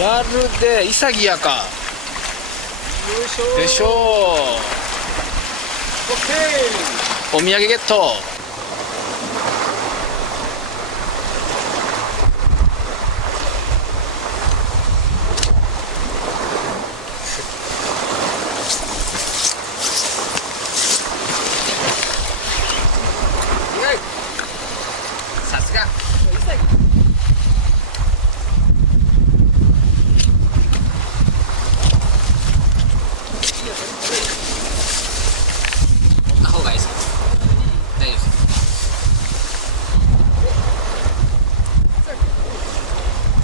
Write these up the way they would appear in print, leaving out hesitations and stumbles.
やるで、潔やか。よいしょ。よいしょ。オッケお土産ゲット。さすが。持った方がいいですか？大丈夫で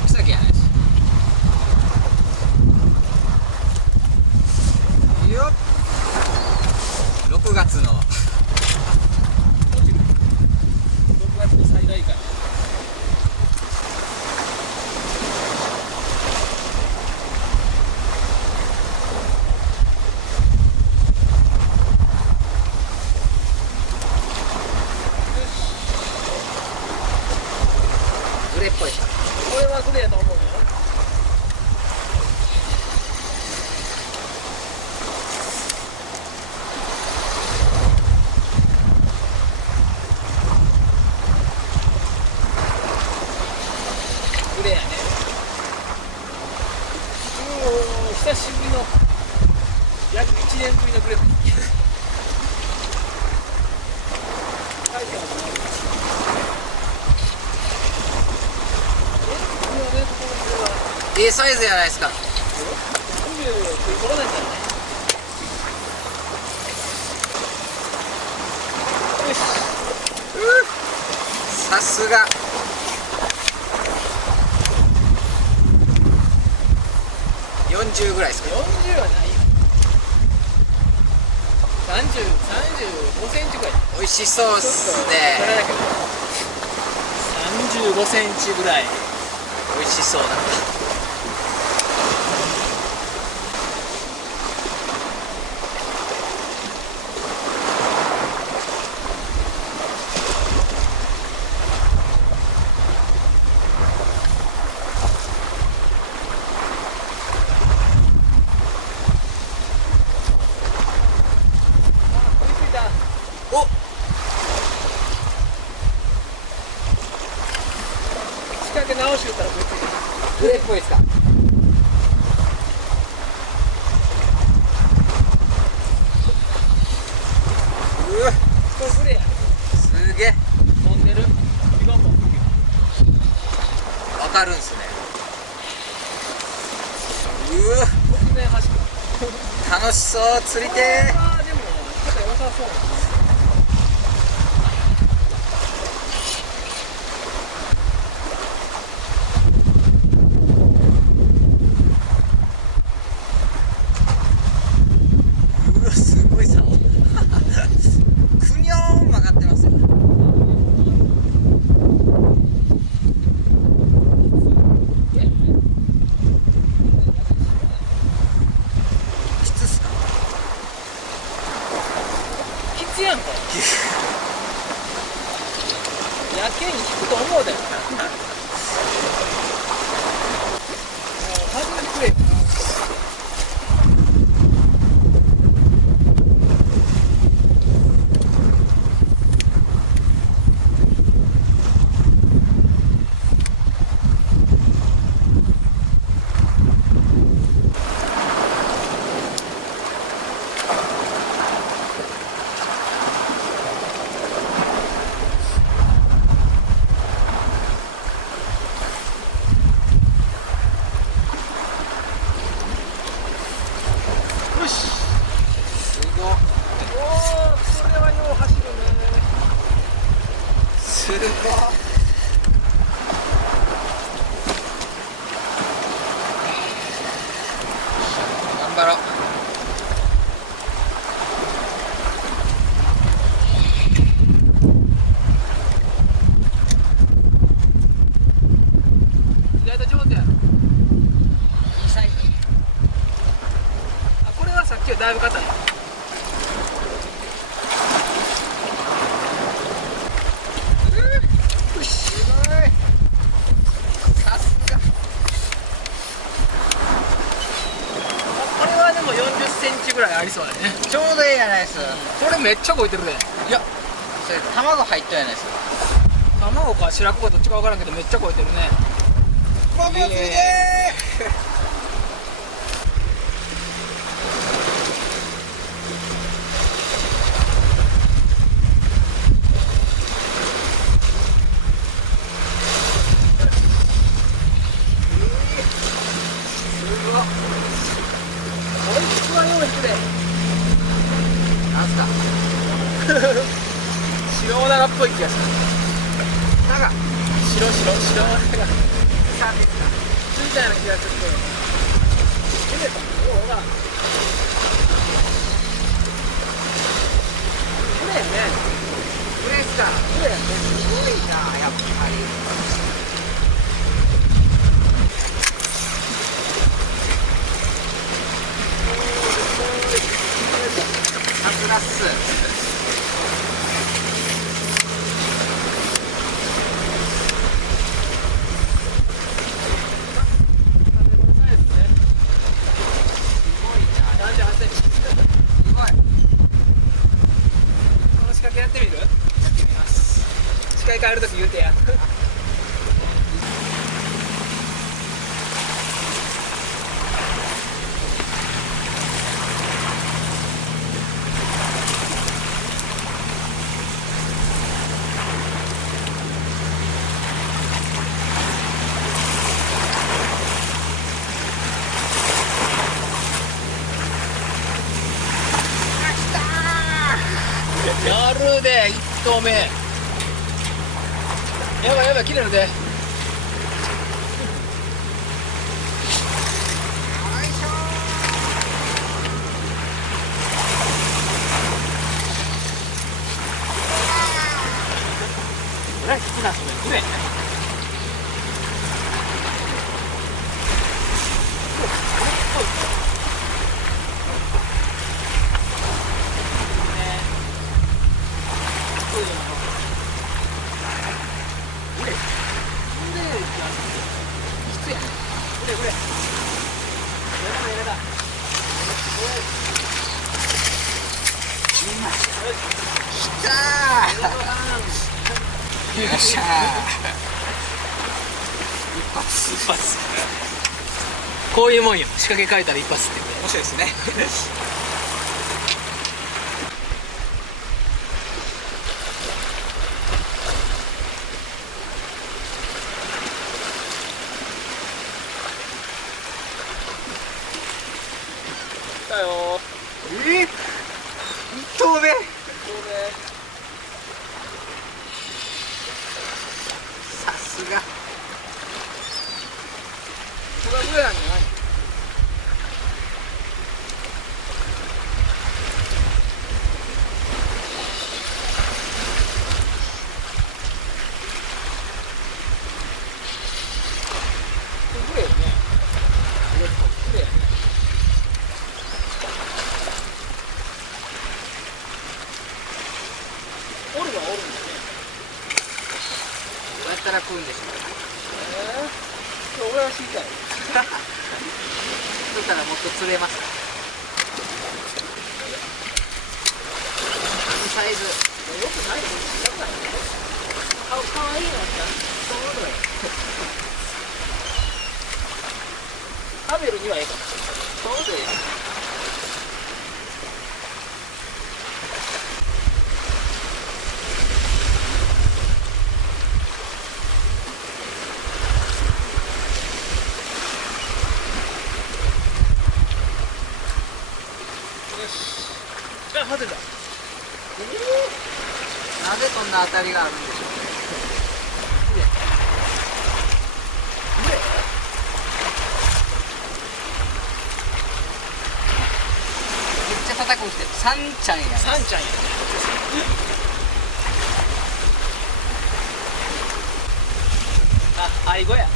す。潔やないです。よっ。6月の6月の最大から。グレっぽい。これはグレやと思うよ。グレやね。久しぶりの約1年ぶりのグレ。サイズじゃないですか。さすが。40ぐらいですか。40はないよ。35センチぐらい。美味しそうっすね。35センチぐらい。美味しそうだ。お、仕掛け直し言ったら食いついた。グレっぽいですか。これグレや。すげえ。飛んでる。違うもん。わかるんすね。突然走る。楽しそう釣りてー。あーでも肩良さそう。すごいさ。くにょーん曲がってますよ。きつっすか。きつやんか。やけに引くと思うだよ。初めてくれ。よし。すご。おお、これはよう走るね。すご。頑張ろう。意外と上手やろ。いいサイズ。あ、これはさっきよりだいぶ硬い。すごい。さすが。ぐらいありそうだね。ちょうどいいじゃないですか。これめっちゃ超えてるで。いやそれ卵入ったじゃないですか。卵か白子かどっちか分からんけどめっちゃ超えてるね。僕もついてこれ実は用意してなんすか白おならっぽい気がする。なんか白おならがさですかついたような気がするけど。切れたのようが。これやね。これですか。これやね。すごいなやっぱり。さすがっす。すごい。この仕掛けやってみる？やってみます。仕掛け変えるとき言うてや。やるで1投目。やばいやばい切れるで。よいしょこれ好きなそれくれ。よっしゃー一発一発。こういうもんよ。仕掛け変えたら一発って。面白いですね来たよ一投目さすがこれぐらいなんじゃない？これぐらいよね。これやね。おるはおるんだね。どうやったら食うんでしょ俺は知りたい。うか人からもっと釣れますかサイズよくないよ。知らないよ。かわいいのさ。そういうことだよ。食べるにはええかもしれない。そうでよし。あ、外れた。なぜこんな当たりがあるんでしょめっちゃ叩くんしてサンちゃんやサンちゃんやね。あ、アイゴや。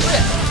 上